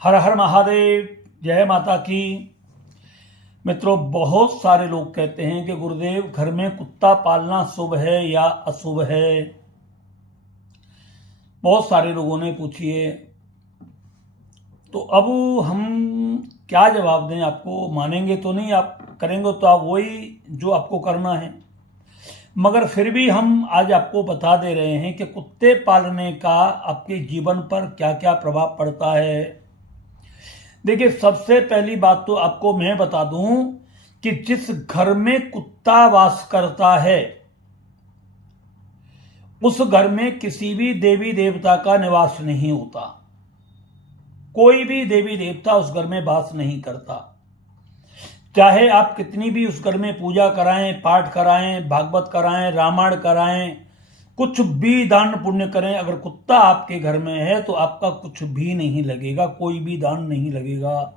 हर हर महादेव, जय माता की। मित्रों, बहुत सारे लोग कहते हैं कि गुरुदेव घर में कुत्ता पालना शुभ है या अशुभ है। बहुत सारे लोगों ने पूछी है, तो अब हम क्या जवाब दें आपको। मानेंगे तो नहीं, आप करेंगे तो आप वही जो आपको करना है। मगर फिर भी हम आज आपको बता दे रहे हैं कि कुत्ते पालने का आपके जीवन पर क्या क्या प्रभाव पड़ता है। देखिए, सबसे पहली बात तो आपको मैं बता दूं कि जिस घर में कुत्ता वास करता है उस घर में किसी भी देवी देवता का निवास नहीं होता। कोई भी देवी देवता उस घर में वास नहीं करता। चाहे आप कितनी भी उस घर में पूजा कराएं, पाठ कराएं, भागवत कराएं, रामायण कराएं, कुछ भी दान पुण्य करें, अगर कुत्ता आपके घर में है तो आपका कुछ भी नहीं लगेगा, कोई भी दान नहीं लगेगा।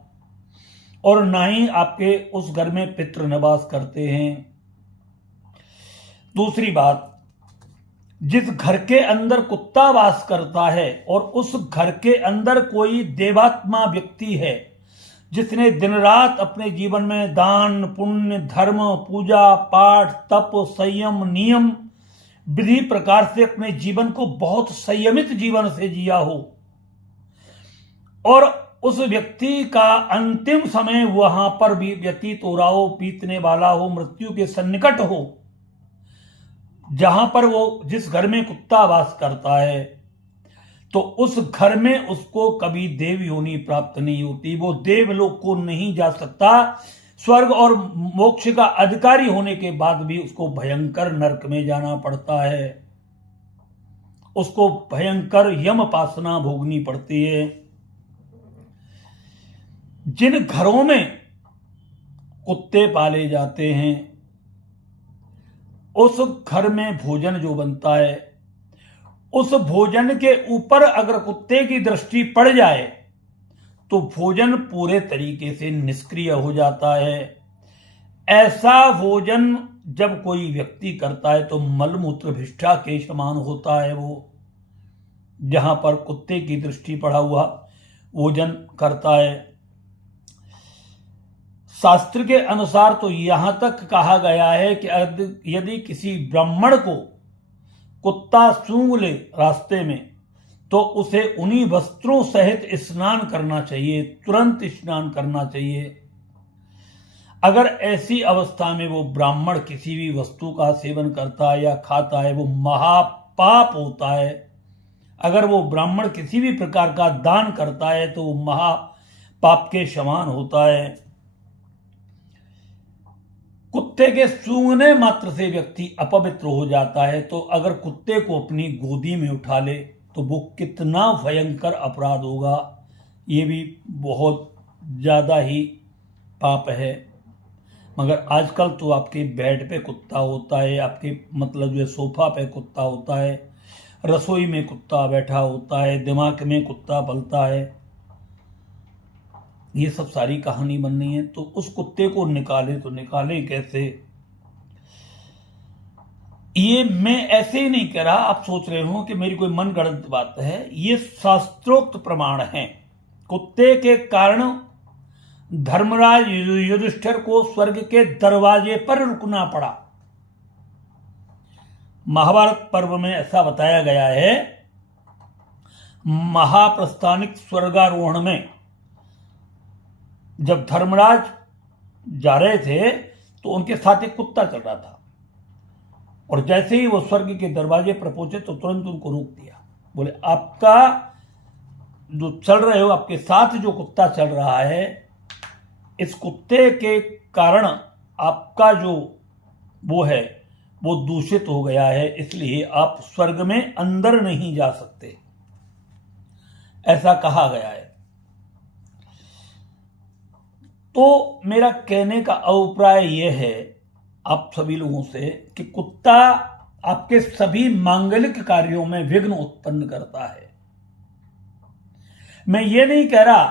और ना ही आपके उस घर में पितृ निवास करते हैं। दूसरी बात, जिस घर के अंदर कुत्ता वास करता है और उस घर के अंदर कोई देवात्मा व्यक्ति है जिसने दिन रात अपने जीवन में दान पुण्य, धर्म, पूजा पाठ, तप, संयम, नियम, विधि प्रकार से अपने जीवन को बहुत संयमित जीवन से जिया हो और उस व्यक्ति का अंतिम समय वहां पर भी व्यतीत हो रहा हो, बीतने वाला हो, मृत्यु के सन्निकट हो, जहां पर वो जिस घर में कुत्ता वास करता है, तो उस घर में उसको कभी देव योनि प्राप्त नहीं होती। वो देवलोक को नहीं जा सकता। स्वर्ग और मोक्ष का अधिकारी होने के बाद भी उसको भयंकर नरक में जाना पड़ता है। उसको भयंकर यमपासना भोगनी पड़ती है। जिन घरों में कुत्ते पाले जाते हैं उस घर में भोजन जो बनता है, उस भोजन के ऊपर अगर कुत्ते की दृष्टि पड़ जाए तो भोजन पूरे तरीके से निष्क्रिय हो जाता है। ऐसा भोजन जब कोई व्यक्ति करता है तो मलमूत्र भिष्ठा के समान होता है। वो जहां पर कुत्ते की दृष्टि पड़ा हुआ भोजन करता है। शास्त्र के अनुसार तो यहां तक कहा गया है कि यदि किसी ब्राह्मण को कुत्ता सूंघ ले रास्ते में तो उसे उन्हीं वस्त्रों सहित स्नान करना चाहिए, तुरंत स्नान करना चाहिए। अगर ऐसी अवस्था में वो ब्राह्मण किसी भी वस्तु का सेवन करता है या खाता है, वो महापाप होता है। अगर वो ब्राह्मण किसी भी प्रकार का दान करता है तो वो महापाप के समान होता है। कुत्ते के सूंघने मात्र से व्यक्ति अपवित्र हो जाता है, तो अगर कुत्ते को अपनी गोदी में उठा ले तो वो कितना भयंकर अपराध होगा। ये भी बहुत ज़्यादा ही पाप है। मगर आजकल तो आपके बेड पे कुत्ता होता है, आपके मतलब जो सोफा पे कुत्ता होता है, रसोई में कुत्ता बैठा होता है, दिमाग में कुत्ता पलता है। ये सब सारी कहानी बननी है, तो उस कुत्ते को निकाले तो निकाले कैसे। ये मैं ऐसे ही नहीं कह रहा, आप सोच रहे हो कि मेरी कोई मनगढ़ंत बात है। ये शास्त्रोक्त प्रमाण है। कुत्ते के कारण धर्मराज युधिष्ठिर को स्वर्ग के दरवाजे पर रुकना पड़ा। महाभारत पर्व में ऐसा बताया गया है। महाप्रस्थानिक स्वर्गारोहण में जब धर्मराज जा रहे थे तो उनके साथ एक कुत्ता चल रहा था, और जैसे ही वो स्वर्ग के दरवाजे पर पहुंचे तो तुरंत उनको रोक दिया। बोले, आपका जो चल रहे हो, आपके साथ जो कुत्ता चल रहा है, इस कुत्ते के कारण आपका जो वो है वो दूषित हो गया है, इसलिए आप स्वर्ग में अंदर नहीं जा सकते। ऐसा कहा गया है। तो मेरा कहने का अभिप्राय यह है आप सभी लोगों से कि कुत्ता आपके सभी मांगलिक कार्यों में विघ्न उत्पन्न करता है। मैं ये नहीं कह रहा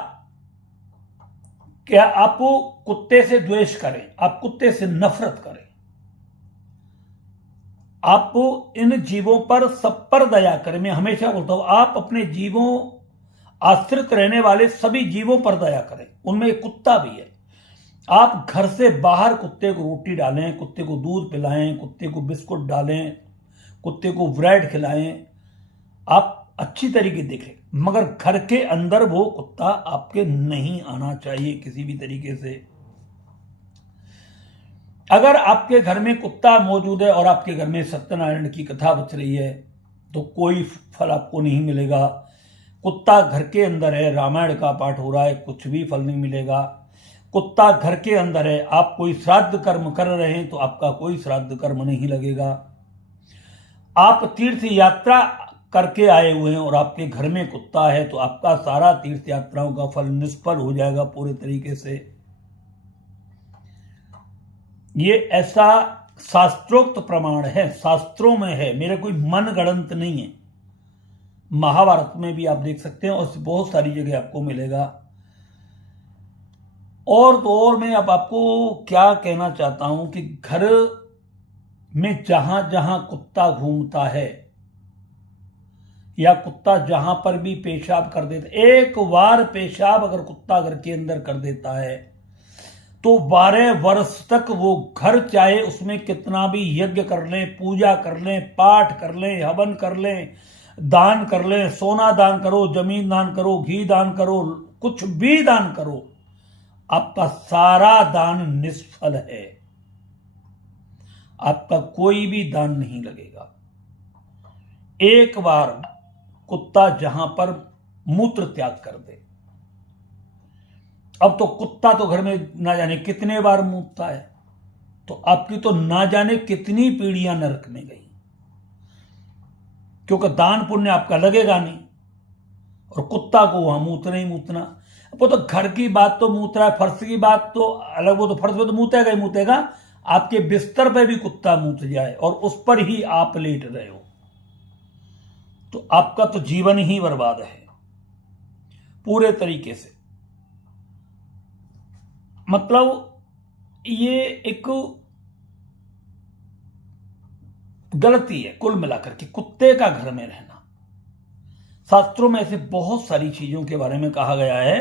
कि आप कुत्ते से द्वेष करें, आप कुत्ते से नफरत करें। आप इन जीवों पर सब पर दया करें। मैं हमेशा बोलता हूं, आप अपने जीवों आश्रित रहने वाले सभी जीवों पर दया करें, उनमें एक कुत्ता भी है। आप घर से बाहर कुत्ते को रोटी डालें, कुत्ते को दूध पिलाएं, कुत्ते को बिस्कुट डालें, कुत्ते को ब्रेड खिलाएं, आप अच्छी तरीके देखें, मगर घर के अंदर वो कुत्ता आपके नहीं आना चाहिए किसी भी तरीके से। अगर आपके घर में कुत्ता मौजूद है और आपके घर में सत्यनारायण की कथा बच रही है तो कोई फल आपको नहीं मिलेगा। कुत्ता घर के अंदर है, रामायण का पाठ हो रहा है, कुछ भी फल नहीं मिलेगा। कुत्ता घर के अंदर है, आप कोई श्राद्ध कर्म कर रहे हैं तो आपका कोई श्राद्ध कर्म नहीं लगेगा। आप तीर्थ यात्रा करके आए हुए हैं और आपके घर में कुत्ता है तो आपका सारा तीर्थ यात्राओं का फल निष्फल हो जाएगा पूरे तरीके से। ये ऐसा शास्त्रोक्त प्रमाण है, शास्त्रों में है, मेरे कोई मन गढ़ंत नहीं है। महाभारत में भी आप देख सकते हैं और बहुत सारी जगह आपको मिलेगा। और तो और मैं अब आपको क्या कहना चाहता हूं कि घर में जहां जहां कुत्ता घूमता है या कुत्ता जहां पर भी पेशाब कर देता, एक बार पेशाब अगर कुत्ता घर के अंदर कर देता है तो 12 वर्ष तक वो घर, चाहे उसमें कितना भी यज्ञ कर लें, पूजा कर लें, पाठ कर लें, हवन कर लें, दान कर लें, सोना दान करो, जमीन दान करो, घी दान करो, कुछ भी दान करो, आपका सारा दान निष्फल है। आपका कोई भी दान नहीं लगेगा। एक बार कुत्ता जहां पर मूत्र त्याग कर दे, अब तो कुत्ता तो घर में ना जाने कितने बार मूतता है, तो आपकी तो ना जाने कितनी पीढ़ियां नरक में गई, क्योंकि दान पुण्य आपका लगेगा नहीं और कुत्ता को वहां मूतना ही मूतना। वो तो घर की बात तो मूत रहा है, फर्श की बात तो अलग, वो तो फर्श पे तो मूतेगा ही मूतेगा। आपके बिस्तर पे भी कुत्ता मूत जाए और उस पर ही आप लेट रहे हो तो आपका तो जीवन ही बर्बाद है पूरे तरीके से। मतलब ये एक गलती है कुल मिलाकर के कुत्ते का घर में रहना। शास्त्रों में ऐसे बहुत सारी चीजों के बारे में कहा गया है,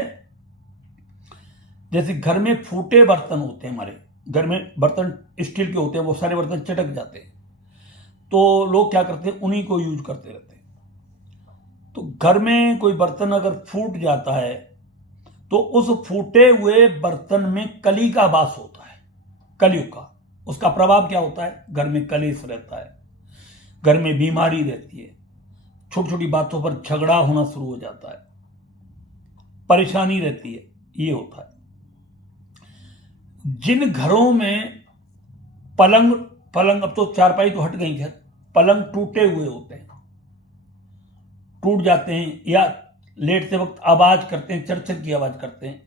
जैसे घर में फूटे बर्तन होते हैं, हमारे घर में बर्तन स्टील के होते हैं, वो सारे बर्तन चटक जाते हैं तो लोग क्या करते हैं, उन्हीं को यूज करते रहते हैं। तो घर में कोई बर्तन अगर फूट जाता है तो उस फूटे हुए बर्तन में कली का वास होता है, कलयुग का। उसका प्रभाव क्या होता है, घर में कलेश रहता है, घर में बीमारी रहती है, छोटी छोटी बातों पर झगड़ा होना शुरू हो जाता है, परेशानी रहती है, ये होता है। जिन घरों में पलंग अब तो चारपाई तो हट गई है, पलंग टूटे हुए होते हैं, टूट जाते हैं या लेटते वक्त आवाज करते हैं, चरचर की आवाज करते हैं,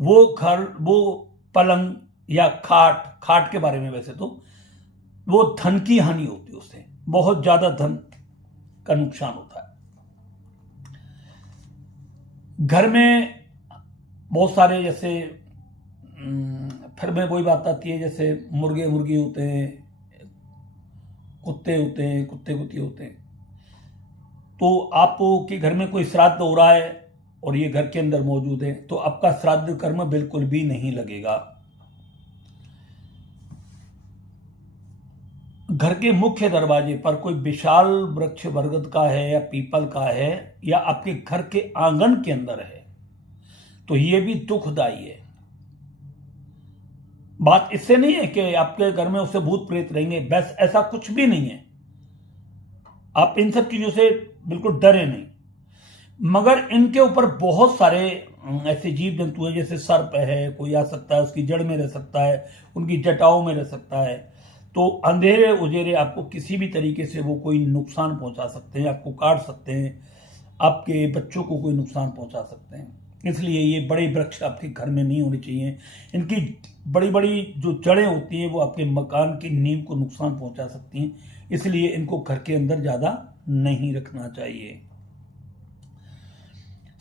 वो घर, वो पलंग या खाट के बारे में वैसे तो वो धन की हानि होती है, उससे बहुत ज्यादा धन का नुकसान होता है। घर में बहुत सारे, जैसे फिर में कोई बात आती है, जैसे मुर्गे मुर्गी होते हैं, कुत्ते होते हैं, कुत्ते कुत्ती होते हैं, तो आपके घर में कोई श्राद्ध हो रहा है और ये घर के अंदर मौजूद है तो आपका श्राद्ध कर्म बिल्कुल भी नहीं लगेगा। घर के मुख्य दरवाजे पर कोई विशाल वृक्ष बरगद का है या पीपल का है या आपके घर के आंगन के अंदर है तो ये भी दुखदाई है। बात इससे नहीं है कि आपके घर में उससे भूत प्रेत रहेंगे, बस ऐसा कुछ भी नहीं है। आप इन सब चीजों से बिल्कुल डरे नहीं, मगर इनके ऊपर बहुत सारे ऐसे जीव जंतु हैं, जैसे सर्प है, कोई आ सकता है उसकी जड़ में रह सकता है, उनकी जटाओं में रह सकता है, तो अंधेरे उजेरे आपको किसी भी तरीके से वो कोई नुकसान पहुंचा सकते हैं, आपको काट सकते हैं, आपके बच्चों को कोई नुकसान पहुंचा सकते हैं। इसलिए ये बड़े वृक्ष आपके घर में नहीं होने चाहिए। इनकी बड़ी बड़ी जो जड़ें होती हैं वो आपके मकान की नींव को नुकसान पहुंचा सकती हैं, इसलिए इनको घर के अंदर ज्यादा नहीं रखना चाहिए।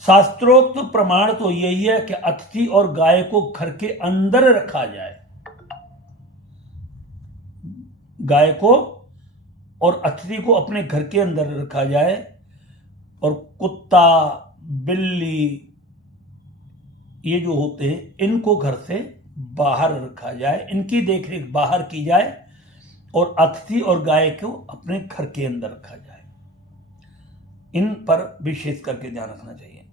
शास्त्रोक्त प्रमाण तो यही है कि अतिथि और गाय को घर के अंदर रखा जाए। गाय को और अतिथि को अपने घर के अंदर रखा जाए और कुत्ता, बिल्ली, ये जो होते हैं इनको घर से बाहर रखा जाए, इनकी देखरेख बाहर की जाए और अतिथि और गाय को अपने घर के अंदर रखा जाए। इन पर विशेष करके ध्यान रखना चाहिए।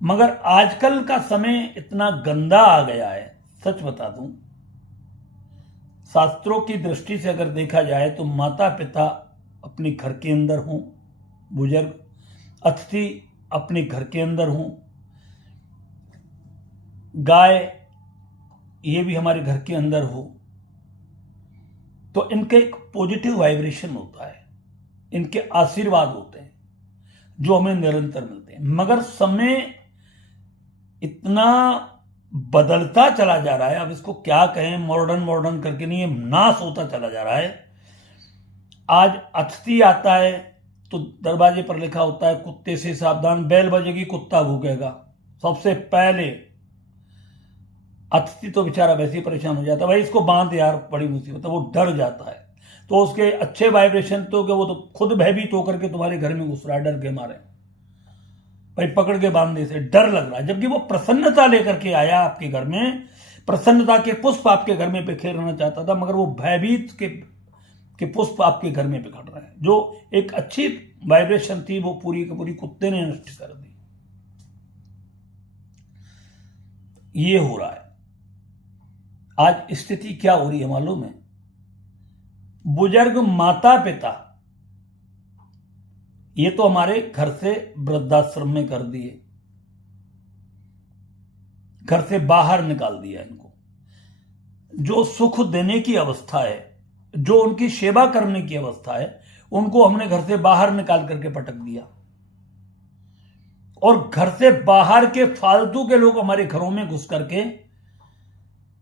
मगर आजकल का समय इतना गंदा आ गया है, सच बता दूं, शास्त्रों की दृष्टि से अगर देखा जाए तो माता पिता अपने घर के अंदर हों, बुजुर्ग अतिथि अपने घर के अंदर हों, गाय ये भी हमारे घर के अंदर हो, तो इनके एक पॉजिटिव वाइब्रेशन होता है, इनके आशीर्वाद होते हैं जो हमें निरंतर मिलते हैं। मगर समय इतना बदलता चला जा रहा है, अब इसको क्या कहें, मॉडर्न मॉडर्न करके नहीं, ये नाश होता चला जा रहा है। आज अतिथि आता है तो दरवाजे पर लिखा होता है कुत्ते से सावधान, बेल बजेगी कुत्ता भूकेगा। सबसे पहले अतिथि तो बेचारा वैसे ही परेशान हो जाता है, भाई इसको बांध यार, बड़ी मुसीबत है, वो डर जाता है। तो उसके अच्छे वाइब्रेशन तो कि वो तो खुद भयभीत होकर के तुम्हारे घर में घुस रहा है, डर के मारे, भाई पकड़ के बांधने से डर लग रहा है। जबकि वो प्रसन्नता लेकर के आया आपके घर में, प्रसन्नता के पुष्प आपके घर में बिखेरना चाहता था, मगर वो भयभीत के पुष्प आपके घर में बिखर रहे हैं। जो एक अच्छी वाइब्रेशन थी वो पूरी की पूरी कुत्ते ने नष्ट कर दी। ये हो रहा है। आज स्थिति क्या हो रही है मालूम है? बुजुर्ग माता पिता ये तो हमारे घर से वृद्धाश्रम में कर दिए, घर से बाहर निकाल दिया इनको। जो सुख देने की अवस्था है, जो उनकी सेवा करने की अवस्था है, उनको हमने घर से बाहर निकाल करके पटक दिया। और घर से बाहर के फालतू के लोग हमारे घरों में घुस करके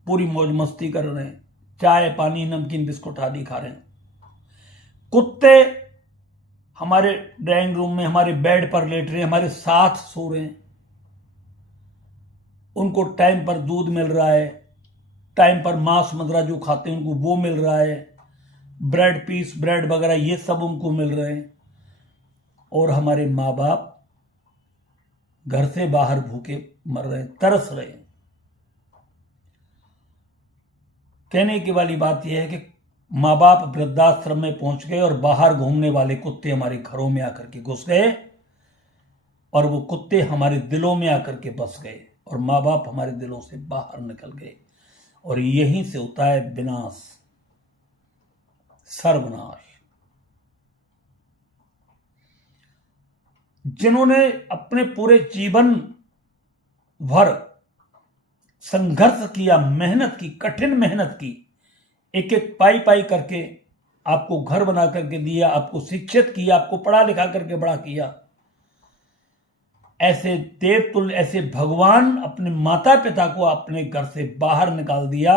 पूरी मौज मस्ती कर रहे हैं, चाय पानी नमकीन बिस्कुट आदि खा रहे हैं। कुत्ते हमारे ड्राइंग रूम में हमारे बेड पर लेट रहे हैं, हमारे साथ सो रहे हैं। उनको टाइम पर दूध मिल रहा है, टाइम पर मांस मदिरा जो खाते हैं उनको वो मिल रहा है, ब्रेड पीस ब्रेड वगैरह ये सब उनको मिल रहे हैं। और हमारे माँ बाप घर से बाहर भूखे मर रहे हैं, तरस रहे हैं। कहने की वाली बात यह है कि माँ बाप वृद्धाश्रम में पहुंच गए और बाहर घूमने वाले कुत्ते हमारे घरों में आकर के घुस गए, और वो कुत्ते हमारे दिलों में आकर के बस गए, और माँ बाप हमारे दिलों से बाहर निकल गए। और यहीं से होता है विनाश, सर्वनाश। जिन्होंने अपने पूरे जीवन भर संघर्ष किया, मेहनत की, कठिन मेहनत की, एक एक पाई पाई करके आपको घर बना करके दिया, आपको शिक्षित किया, आपको पढ़ा लिखा करके बड़ा किया, ऐसे देवतुल्य, ऐसे भगवान अपने माता पिता को अपने घर से बाहर निकाल दिया।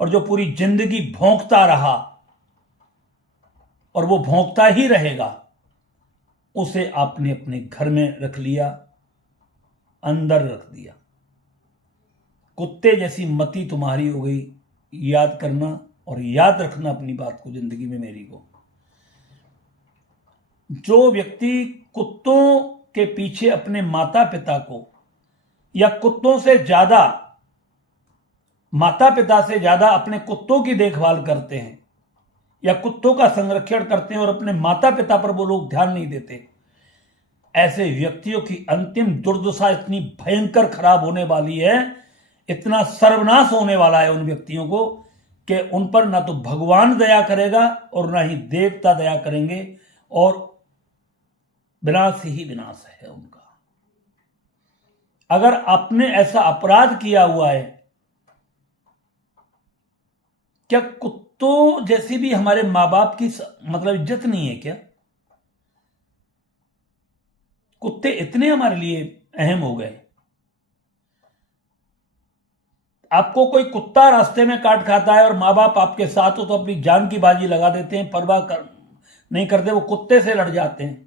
और जो पूरी जिंदगी भौंकता रहा और वो भौंकता ही रहेगा, उसे आपने अपने घर में रख लिया, अंदर रख दिया। कुत्ते जैसी मति तुम्हारी हो गई। याद करना और याद रखना अपनी बात को जिंदगी में मेरी को। जो व्यक्ति कुत्तों के पीछे अपने माता पिता को, या कुत्तों से ज्यादा, माता पिता से ज्यादा अपने कुत्तों की देखभाल करते हैं या कुत्तों का संरक्षण करते हैं और अपने माता पिता पर वो लोग ध्यान नहीं देते, ऐसे व्यक्तियों की अंतिम दुर्दशा इतनी भयंकर खराब होने वाली है, इतना सर्वनाश होने वाला है उन व्यक्तियों को कि उन पर ना तो भगवान दया करेगा और ना ही देवता दया करेंगे, और विनाश ही विनाश है उनका। अगर आपने ऐसा अपराध किया हुआ है, क्या कुत्तों जैसी भी हमारे मां बाप की मतलब इज्जत नहीं है क्या? कुत्ते इतने हमारे लिए अहम हो गए। आपको कोई कुत्ता रास्ते में काट खाता है और माँ बाप आपके साथ हो तो अपनी जान की बाजी लगा देते हैं, परवाह नहीं करते, वो कुत्ते से लड़ जाते हैं।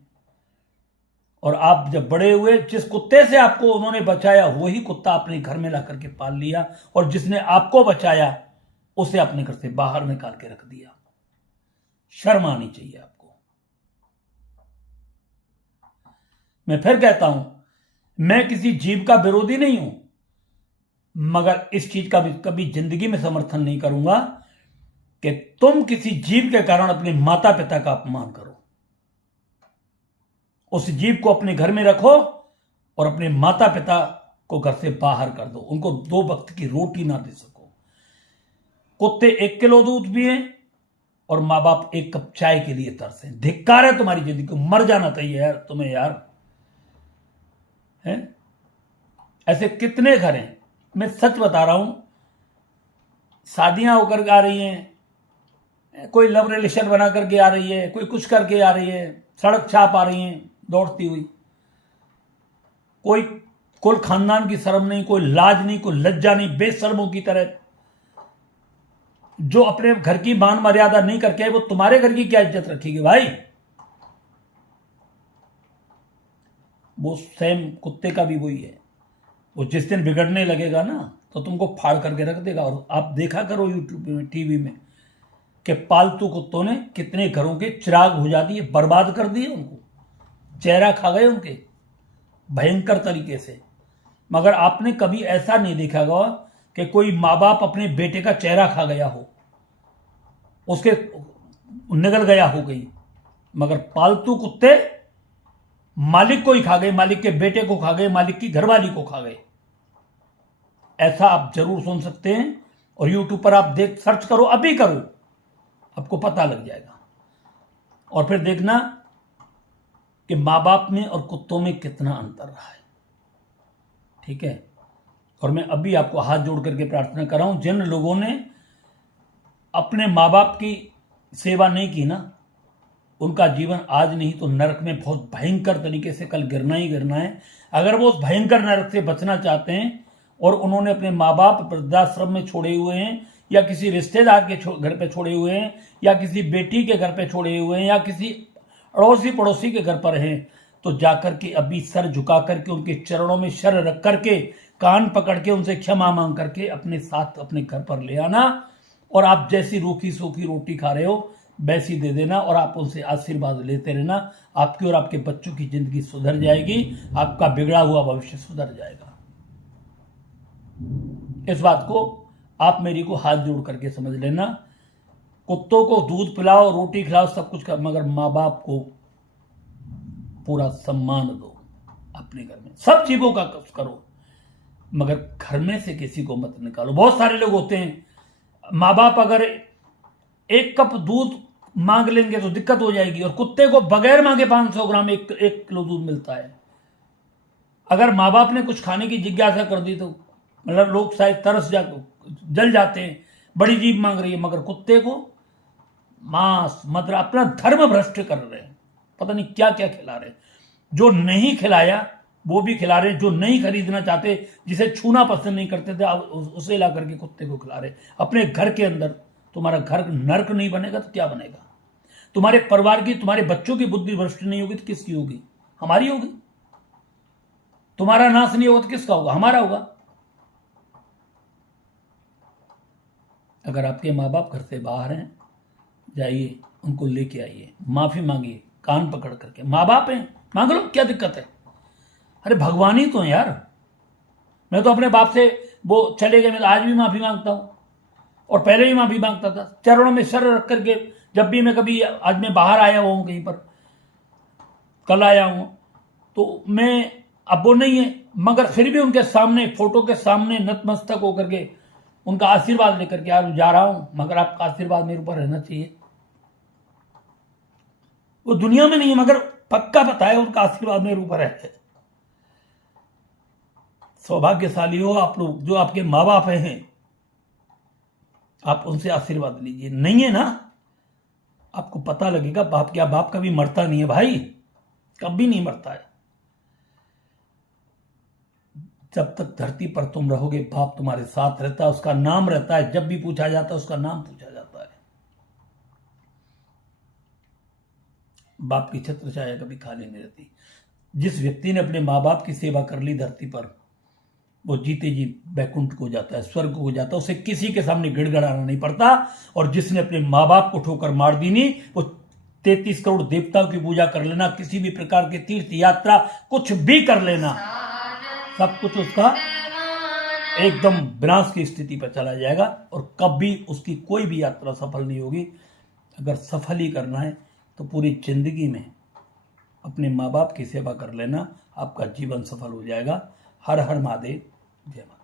और आप जब बड़े हुए, जिस कुत्ते से आपको उन्होंने बचाया वही कुत्ता अपने घर में ला करके पाल लिया, और जिसने आपको बचाया उसे अपने घर से बाहर निकाल के रख दिया। शर्म आनी चाहिए आपको। मैं फिर कहता हूं, मैं किसी जीव का विरोधी नहीं हूं, मगर इस चीज का भी कभी जिंदगी में समर्थन नहीं करूंगा कि तुम किसी जीव के कारण अपने माता पिता का अपमान करो। उस जीव को अपने घर में रखो और अपने माता पिता को घर से बाहर कर दो, उनको 2 वक्त की रोटी ना दे सको। कुत्ते 1 किलो दूध पिए और मां बाप 1 कप चाय के लिए तरसे। धिक्कार है तुम्हारी जिंदगी को, मर जाना चाहिए यार तुम्हें यार, है? ऐसे कितने घर हैं, मैं सच बता रहा हूं, शादियां होकर आ रही हैं, कोई लव रिलेशन बना करके आ रही है, कोई कुछ करके आ रही है, सड़क छाप आ रही है दौड़ती हुई, कोई कुल खानदान की शर्म नहीं, कोई लाज नहीं, कोई लज्जा नहीं, बेशर्मों की तरह। जो अपने घर की मान मर्यादा नहीं करके वो तुम्हारे घर की क्या इज्जत रखेगी भाई? वो सेम कुत्ते का भी वही है, वो जिस दिन बिगड़ने लगेगा ना तो तुमको फाड़ करके रख देगा। और आप देखा करो यूट्यूब में, टीवी में, कि पालतू कुत्तों ने कितने घरों के चिराग बुझा दिए, बर्बाद कर दिए, उनको चेहरा खा गए उनके भयंकर तरीके से। मगर आपने कभी ऐसा नहीं देखा होगा कि कोई माँ बाप अपने बेटे का चेहरा खा गया हो, उसके निगल गया हो गई। मगर पालतू कुत्ते मालिक को ही खा गए, मालिक के बेटे को खा गए, मालिक की घरवाली को खा गए। ऐसा आप जरूर सुन सकते हैं, और यूट्यूब पर आप देख सर्च करो, अभी करो, आपको पता लग जाएगा। और फिर देखना कि माँ बाप में और कुत्तों में कितना अंतर रहा है। ठीक है? और मैं अभी आपको हाथ जोड़ करके प्रार्थना कर रहा हूं, जिन लोगों ने अपने माँ बाप की सेवा नहीं की ना, उनका जीवन आज नहीं तो नरक में बहुत भयंकर तरीके से कल गिरना ही गिरना है। अगर वो उस भयंकर नरक से बचना चाहते हैं और उन्होंने अपने माँ बाप वृद्धाश्रम में छोड़े हुए हैं, या किसी रिश्तेदार के घर पे छोड़े हुए हैं, या किसी बेटी के घर पे छोड़े हुए हैं, या किसी अड़ोसी पड़ोसी के घर पर हैं, तो जाकर के अभी सर झुका करके उनके चरणों में सर रख करके, कान पकड़ के उनसे क्षमा मांग करके अपने साथ अपने घर पर ले आना। और आप जैसी रूखी सूखी रोटी खा रहे हो वैसी दे देना, और आप उनसे आशीर्वाद लेते रहना। आपकी और आपके बच्चों की जिंदगी सुधर जाएगी, आपका बिगड़ा हुआ भविष्य सुधर जाएगा। इस बात को आप मेरी को हाथ जोड़ करके समझ लेना। कुत्तों को दूध पिलाओ, रोटी खिलाओ, सब कुछ कर, मगर माँ बाप को पूरा सम्मान दो। अपने घर में सब जीवों का करो, मगर घर में से किसी को मत निकालो। बहुत सारे लोग होते हैं, माँ बाप अगर 1 कप दूध मांग लेंगे तो दिक्कत हो जाएगी, और कुत्ते को बगैर मांगे 500 ग्राम 1 किलो दूध मिलता है। अगर माँ बाप ने कुछ खाने की जिज्ञासा कर दी तो मतलब लोग शायद तरस जल जाते हैं, बड़ी जीभ मांग रही है, मगर कुत्ते को मांस मदिरा, अपना धर्म भ्रष्ट कर रहे हैं, पता नहीं क्या क्या खिला रहे हैं। जो नहीं खिलाया वो भी खिला रहे हैं, जो नहीं खरीदना चाहते, जिसे छूना पसंद नहीं करते थे, उसे ला करके कुत्ते को खिला रहे। अपने घर के अंदर तुम्हारा घर नर्क नहीं बनेगा तो क्या बनेगा? तुम्हारे परिवार की, तुम्हारे बच्चों की बुद्धि भ्रष्ट नहीं होगी तो किसकी होगी? हमारी होगी। तुम्हारा नाश नहीं होगा तो किसका होगा? हमारा होगा। अगर आपके माँ बाप घर से बाहर हैं, जाइए उनको लेके आइए, माफी मांगिए कान पकड़ करके। माँ बाप हैं, मांग लो, क्या दिक्कत है? अरे भगवान ही तो है यार। मैं तो अपने बाप से, वो चले गए, मैं तो आज भी माफी मांगता हूं, और पहले भी माफी मांगता था, चरणों में सर रख करके। जब भी मैं कभी, आज मैं बाहर आया हुआ हूं कहीं पर, कल आया हूं, तो मैं, अब वो नहीं है, मगर फिर भी उनके सामने, फोटो के सामने नतमस्तक होकर के उनका आशीर्वाद लेकर के आज जा रहा हूं। मगर आपका आशीर्वाद मेरे ऊपर रहना चाहिए। वो दुनिया में नहीं है, मगर पक्का पता है उनका आशीर्वाद मेरे ऊपर है। सौभाग्यशाली हो आप लोग, जो आपके माँ बाप हैं, आप उनसे आशीर्वाद लीजिए। नहीं है ना, आपको पता लगेगा बाप क्या, बाप कभी मरता नहीं है भाई, कभी नहीं मरता है। जब तक धरती पर तुम रहोगे, बाप तुम्हारे साथ रहता है, उसका नाम रहता है। जब भी पूछा जाता है उसका नाम पूछा जाता है। बाप की छत्र छाया कभी खाली नहीं रहती। जिस व्यक्ति ने अपने माँ बाप की सेवा कर ली धरती पर, वो जीते जी बैकुंठ को जाता है, स्वर्ग को जाता है, उसे किसी के सामने गिड़गिड़ाना नहीं पड़ता। और जिसने अपने माँ बाप को ठोकर मार दी नहीं, वो 33 करोड़ देवताओं की पूजा कर लेना, किसी भी प्रकार के तीर्थ यात्रा कुछ भी कर लेना, सब कुछ उसका एकदम विनाश की स्थिति पर चला जाएगा और कभी उसकी कोई भी यात्रा सफल नहीं होगी। अगर सफल ही करना है तो पूरी जिंदगी में अपने माँ बाप की सेवा कर लेना, आपका जीवन सफल हो जाएगा। हर हर महादेव, जय माता।